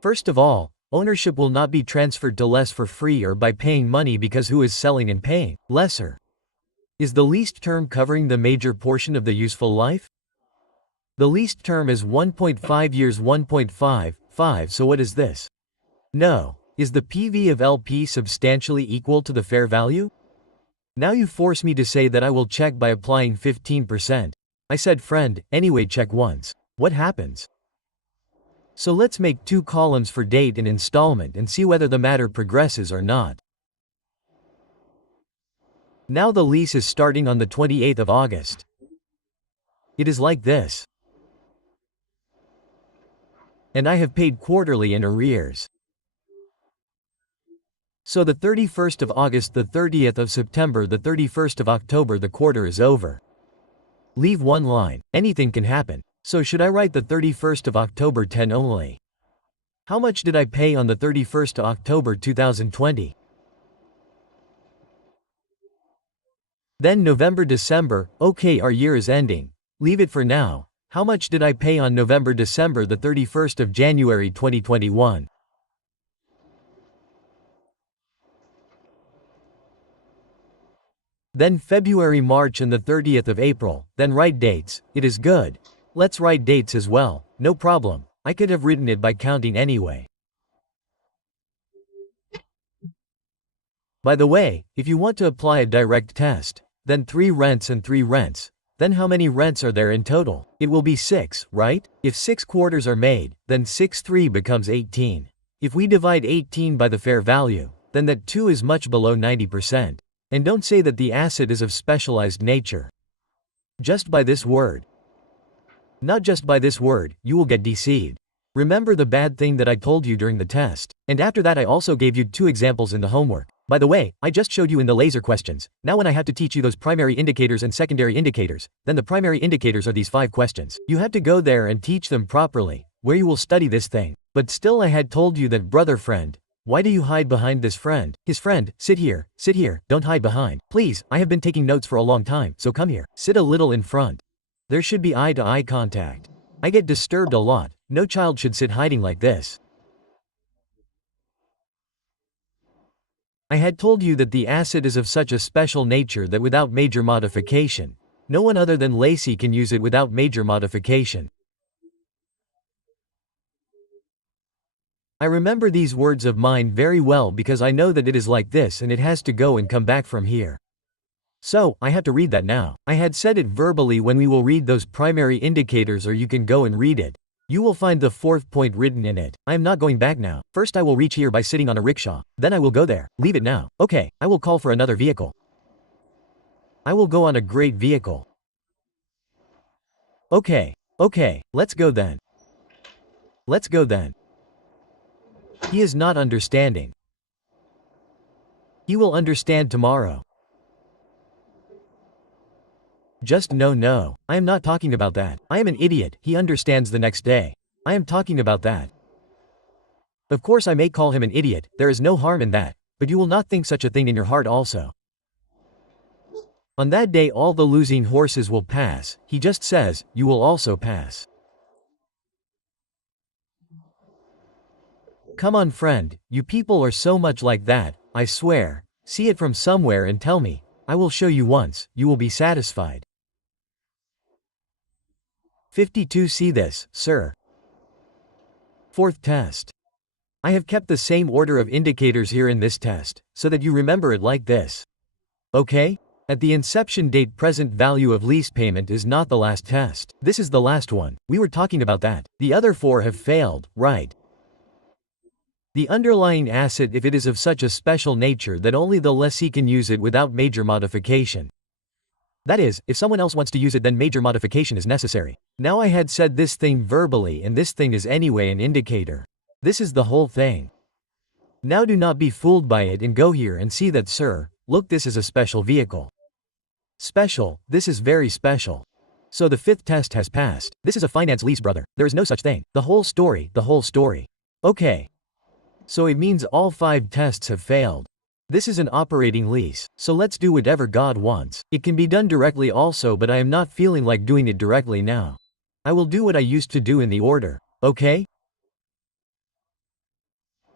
First of all, ownership will not be transferred to less for free or by paying money, because who is selling and paying? Lessor. Is the leased term covering the major portion of the useful life? The leased term is 1.5 years, 1.55, so what is this? No. Is the PV of LP substantially equal to the fair value? Now you force me to say that I will check by applying 15%. I said friend, anyway check once. What happens? So let's make 2 columns for date and installment and see whether the matter progresses or not. Now the lease is starting on the 28th of August. It is like this. And I have paid quarterly in arrears. So the 31st of August, the 30th of September, the 31st of October, the quarter is over. Leave one line. Anything can happen. So should I write the 31st of October 10 only? How much did I pay on the 31st of October 2020? Then November, December, okay, our year is ending. Leave it for now. How much did I pay on November, December, the 31st of January 2021? Then February, March and the 30th of April, then write dates. It is good. Let's write dates as well, no problem. I could have written it by counting anyway. By the way, if you want to apply a direct test, then 3 rents and 3 rents. Then how many rents are there in total? It will be 6, right? If 6 quarters are made, then 6 3 becomes 18. If we divide 18 by the fair value, then that 2 is much below 90%. And don't say that the asset is of specialized nature. Just by this word. Not just by this word, you will get deceived. Remember the bad thing that I told you during the test. And after that I also gave you 2 examples in the homework. By the way, I just showed you in the laser questions. Now when I have to teach you those primary indicators and secondary indicators, then the primary indicators are these 5 questions. You have to go there and teach them properly, where you will study this thing. But still I had told you that brother friend. Why do you hide behind this friend? His friend, sit here, don't hide behind. Please, I have been taking notes for a long time, so come here, sit a little in front. There should be eye-to-eye contact. I get disturbed a lot. No child should sit hiding like this. I had told you that the asset is of such a special nature that without major modification, no one other than Lacey can use it without major modification. I remember these words of mine very well because I know that it is like this and it has to go and come back from here. So, I have to read that now. I had said it verbally when we will read those primary indicators, or you can go and read it. You will find the 4th point written in it. I am not going back now. First I will reach here by sitting on a rickshaw. Then I will go there. Leave it now. Okay, I will call for another vehicle. I will go on a great vehicle. Okay, okay, let's go then. Let's go then. He is not understanding. He will understand tomorrow. Just no, I am not talking about that. I am an idiot, he understands the next day. I am talking about that. Of course I may call him an idiot, there is no harm in that, but you will not think such a thing in your heart also. On that day all the losing horses will pass, he just says, you will also pass. Come on friend, you people are so much like that, I swear, see it from somewhere and tell me, I will show you once, you will be satisfied. 52 See this, sir. Fourth test. I have kept the same order of indicators here in this test, so that you remember it like this. Okay? At the inception date present value of lease payment is not the last test. This is the last one, we were talking about that. The other 4 have failed, right? The underlying asset if it is of such a special nature that only the lessee can use it without major modification. That is, if someone else wants to use it then major modification is necessary. Now I had said this thing verbally and this thing is anyway an indicator. This is the whole thing. Now do not be fooled by it and go here and see that sir, look this is a special vehicle. Special, this is very special. So the 5th test has passed. This is a finance lease brother, there is no such thing. The whole story. Okay. So it means all 5 tests have failed. This is an operating lease, so let's do whatever God wants. It can be done directly also but I am not feeling like doing it directly now. I will do what I used to do in the order, okay?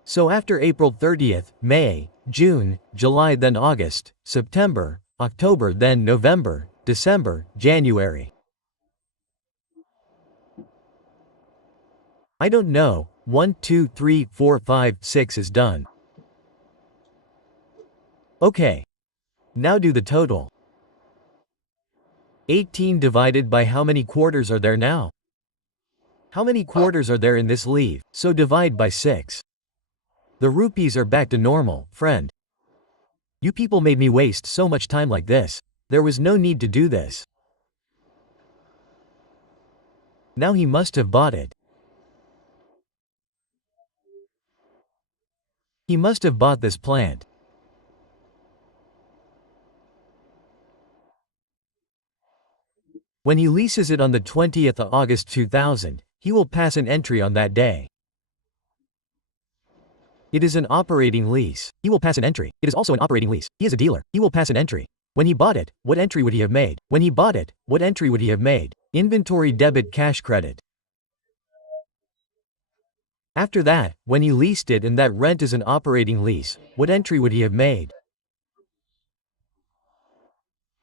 So after April 30th, May, June, July then August, September, October then November, December, January. I don't know, 1, 2, 3, 4, 5, 6 is done. Okay. Now do the total. 18 divided by how many quarters are there now? How many quarters are there in this leave? So divide by 6. The rupees are back to normal, friend. You people made me waste so much time like this. There was no need to do this. Now he must have bought it. He must have bought this plant. When he leases it on the 20th of August 2000, he will pass an entry on that day. It is an operating lease. He will pass an entry. It is also an operating lease. He is a dealer. He will pass an entry. When he bought it, what entry would he have made? When he bought it, what entry would he have made? Inventory debit cash credit. After that, when he leased it and that rent is an operating lease, what entry would he have made?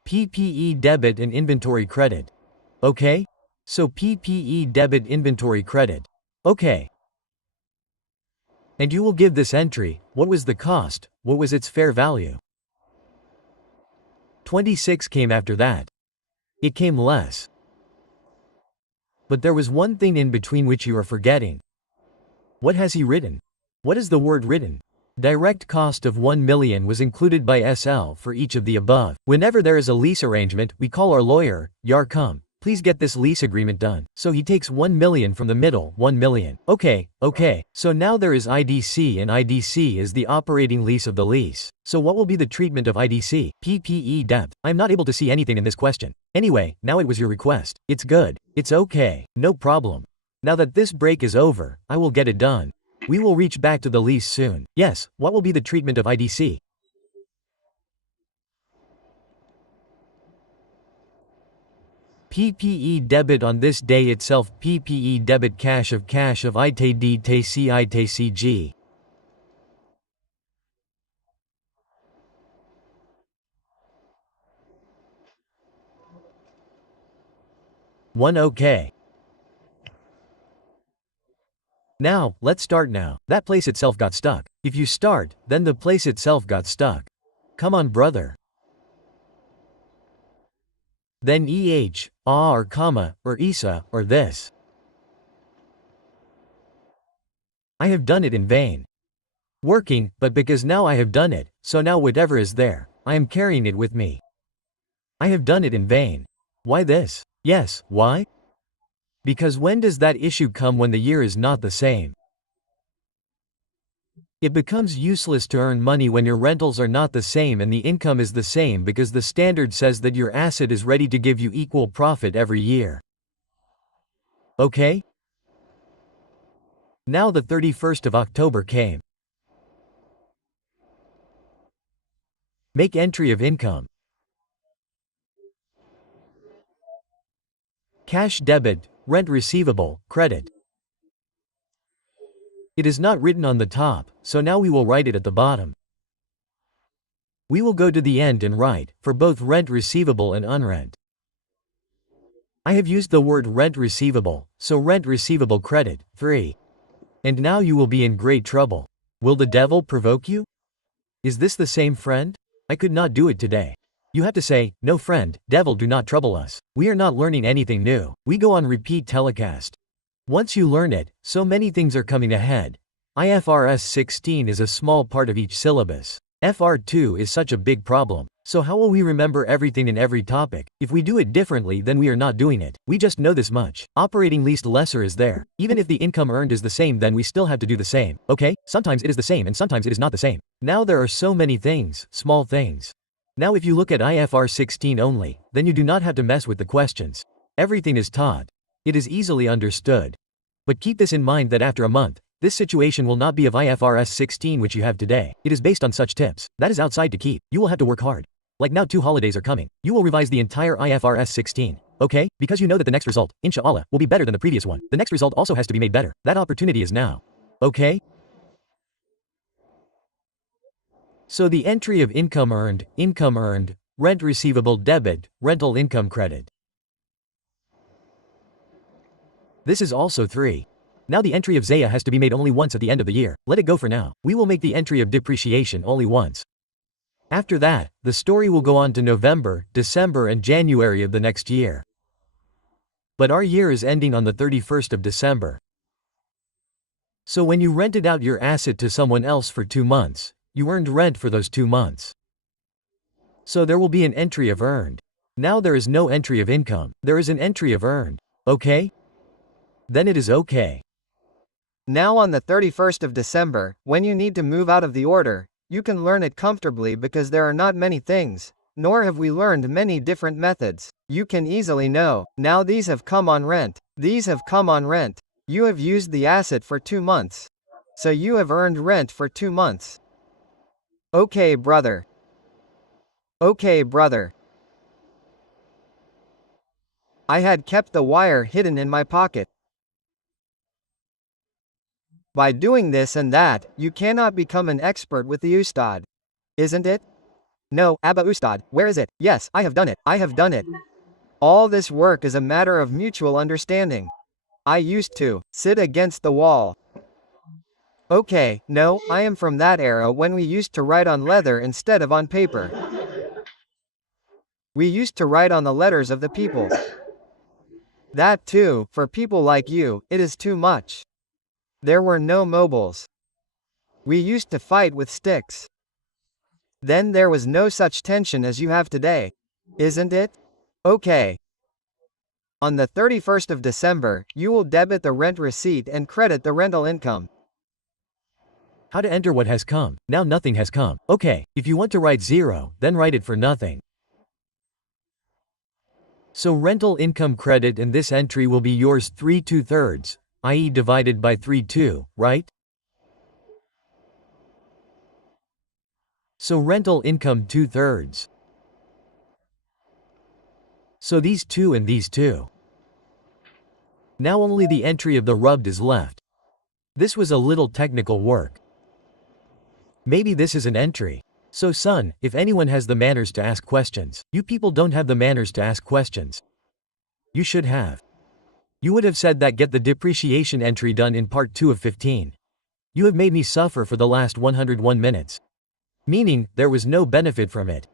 PPE debit and inventory credit. Okay? So PPE debit inventory credit. Okay. And you will give this entry, what was the cost, what was its fair value? 26 came after that. It came less. But there was one thing in between which you are forgetting. What has he written? What is the word written? Direct cost of 1 million was included by SL for each of the above. Whenever there is a lease arrangement, we call our lawyer, Yarcom. Please get this lease agreement done. So he takes 1 million from the middle, 1 million. Okay. So now there is IDC and IDC is the operating lease of the lease. So what will be the treatment of IDC? PPE depth. I'm not able to see anything in this question. Anyway, now it was your request. It's good. It's okay. No problem. Now that this break is over, I will get it done. We will reach back to the lease soon. Yes, what will be the treatment of IDC? PPE debit on this day itself. PPE debit cash of ITD TC ITCG. One okay. Now, let's start now. That place itself got stuck. If you start, then the place itself got stuck. Come on brother. Then EH, or comma, or ISA, or this. I have done it in vain. Working, but because now I have done it, so now whatever is there, I am carrying it with me. I have done it in vain. Why this? Yes, why? Because when does that issue come when the year is not the same? It becomes useless to earn money when your rentals are not the same and the income is the same because the standard says that your asset is ready to give you equal profit every year. Okay? Now the 31st of October came. Make entry of income. Cash debit, rent receivable, credit. It is not written on the top, so now we will write it at the bottom. We will go to the end and write, for both rent receivable and unrent. I have used the word rent receivable, so rent receivable credit, 3. And now you will be in great trouble. Will the devil provoke you? Is this the same friend? I could not do it today. You have to say, no friend, devil do not trouble us. We are not learning anything new. We go on repeat telecast. Once you learn it, so many things are coming ahead. IFRS 16 is a small part of each syllabus. FAR2 is such a big problem. So how will we remember everything in every topic? If we do it differently, then we are not doing it. We just know this much. Operating least lesser is there. Even if the income earned is the same, then we still have to do the same. Okay? Sometimes it is the same and sometimes it is not the same. Now there are so many things, small things. Now if you look at IFR 16 only, then you do not have to mess with the questions. Everything is taught. It is easily understood. But keep this in mind that after a month, this situation will not be of IFRS 16 which you have today. It is based on such tips. That is outside to keep. You will have to work hard. Like now 2 holidays are coming. You will revise the entire IFRS 16. Okay? Because you know that the next result, inshallah, will be better than the previous one. The next result also has to be made better. That opportunity is now. Okay? So the entry of income earned, rent receivable debit, rental income credit. This is also 3. Now the entry of Zaya has to be made only once at the end of the year. Let it go for now. We will make the entry of depreciation only once. After that, the story will go on to November, December and January of the next year. But our year is ending on the 31st of December. So when you rented out your asset to someone else for 2 months, you earned rent for those 2 months. So there will be an entry of earned. Now there is no entry of income. There is an entry of earned. Okay? Then it is okay. Now on the 31st of December, when you need to move out of the order, you can learn it comfortably because there are not many things, nor have we learned many different methods. You can easily know, now these have come on rent, these have come on rent. You have used the asset for 2 months. So you have earned rent for 2 months. Okay, brother. Okay, brother. I had kept the wire hidden in my pocket. By doing this and that, you cannot become an expert with the Ustad. Isn't it? No, Abba Ustad, where is it? Yes, I have done it, I have done it. All this work is a matter of mutual understanding. I used to sit against the wall. Okay, no, I am from that era when we used to write on leather instead of on paper. We used to write on the letters of the people. That too, for people like you, it is too much. There were no mobiles. We used to fight with sticks. Then there was no such tension as you have today. Isn't it? Okay. On the 31st of December, you will debit the rent receipt and credit the rental income. How to enter what has come. Now nothing has come. Okay, if you want to write 0, then write it for nothing. So rental income credit and this entry will be yours 3/2, i.e. divided by 3/2, right? So rental income 2/3. So these 2 and these 2. Now only the entry of the rubbed is left. This was a little technical work. Maybe this is an entry. So son, if anyone has the manners to ask questions, you people don't have the manners to ask questions. You should have. You would have said that get the depreciation entry done in part 2 of 15. You have made me suffer for the last 101 minutes. Meaning, there was no benefit from it.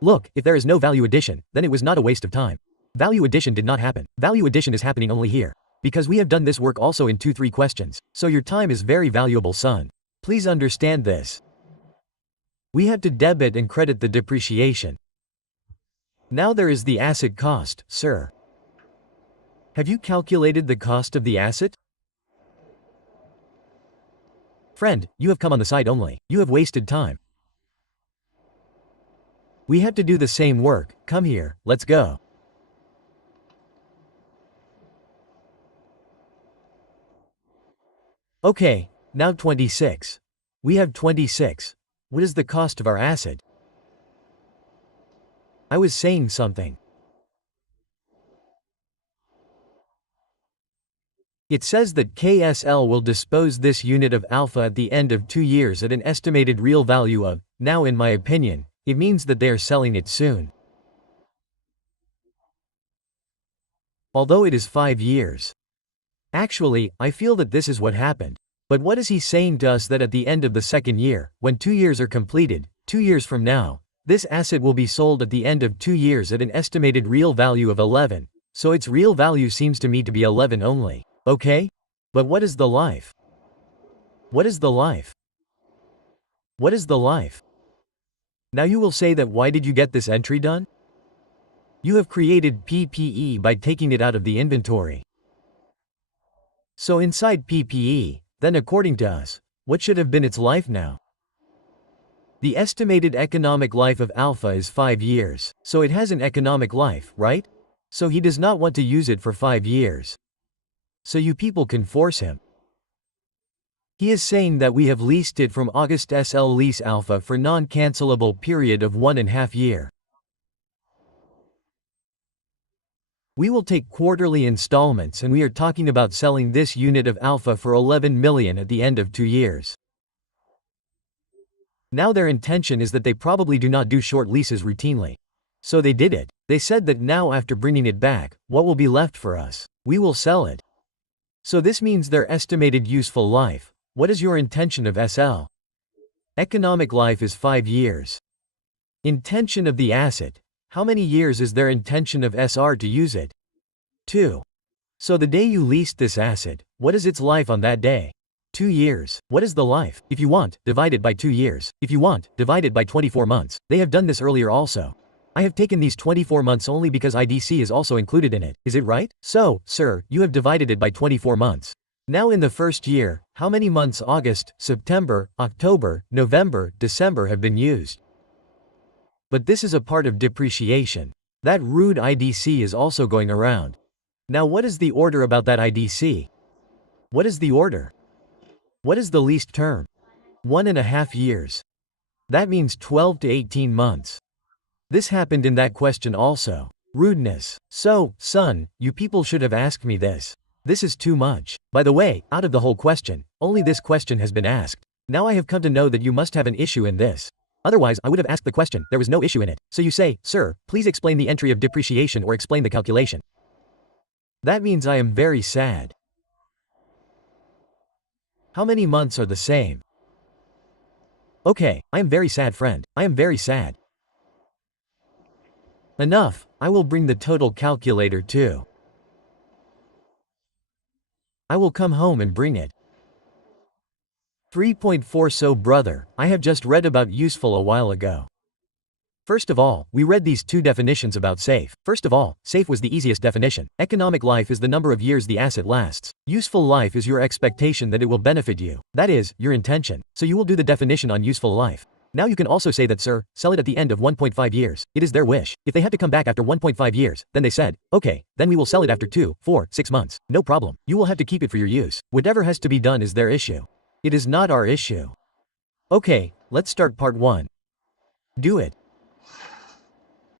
Look, if there is no value addition, then it was not a waste of time. Value addition did not happen. Value addition is happening only here. Because we have done this work also in 2-3 questions. So your time is very valuable, son. Please understand this. We have to debit and credit the depreciation. Now there is the asset cost, sir. Have you calculated the cost of the asset? Friend, you have come on the side only. You have wasted time. We have to do the same work. Come here, let's go. Okay, now 26. We have 26. What is the cost of our asset? I was saying something. It says that KSL will dispose this unit of alpha at the end of 2 years at an estimated real value of, now in my opinion, it means that they are selling it soon. Although it is 5 years. Actually, I feel that this is what happened. But what is he saying to us that at the end of the second year, when 2 years are completed, 2 years from now, this asset will be sold at the end of 2 years at an estimated real value of 11, so its real value seems to me to be 11 only. Okay? But what is the life? What is the life? What is the life? Now you will say that why did you get this entry done? You have created PPE by taking it out of the inventory. So inside PPE, then according to us, what should have been its life now? The estimated economic life of alpha is 5 years, so it has an economic life, right? So he does not want to use it for 5 years. So you people can force him. He is saying that we have leased it from August SL lease alpha for non-cancelable period of 1.5 year. We will take quarterly installments and we are talking about selling this unit of alpha for 11 million at the end of 2 years. Now their intention is that they probably do not do short leases routinely. So they did it. They said that now after bringing it back, what will be left for us? We will sell it. So this means their estimated useful life. What is your intention of SL? Economic life is 5 years. Intention of the asset. How many years is their intention of SR to use it? 2. So the day you leased this asset, what is its life on that day? 2 years. What is the life? If you want, divide it by 2 years. If you want, divide it by 24 months. They have done this earlier also. I have taken these 24 months only because IDC is also included in it. Is it right? So, sir, you have divided it by 24 months. Now in the first year, how many months August, September, October, November, December have been used? But this is a part of depreciation. That rude IDC is also going around. Now what is the order about that IDC? What is the order? What is the least term? 1.5 years. That means 12 to 18 months. This happened in that question also. Rudeness. So, son, you people should have asked me this. This is too much. By the way, out of the whole question, only this question has been asked. Now I have come to know that you must have an issue in this. Otherwise, I would have asked the question, there was no issue in it. So you say, sir, please explain the entry of depreciation or explain the calculation. That means I am very sad. How many months are the same? Okay, I am very sad, friend. I am very sad. Enough, I will bring the total calculator too. I will come home and bring it. 3.4 So brother, I have just read about useful a while ago. First of all, we read these two definitions about safe. First of all, safe was the easiest definition. Economic life is the number of years the asset lasts. Useful life is your expectation that it will benefit you. That is, your intention. So you will do the definition on useful life. Now you can also say that sir, sell it at the end of 1.5 years. It is their wish. If they have to come back after 1.5 years, then they said, okay, then we will sell it after 2, 4, 6 months. No problem. You will have to keep it for your use. Whatever has to be done is their issue. It is not our issue. Okay, let's start part 1. Do it.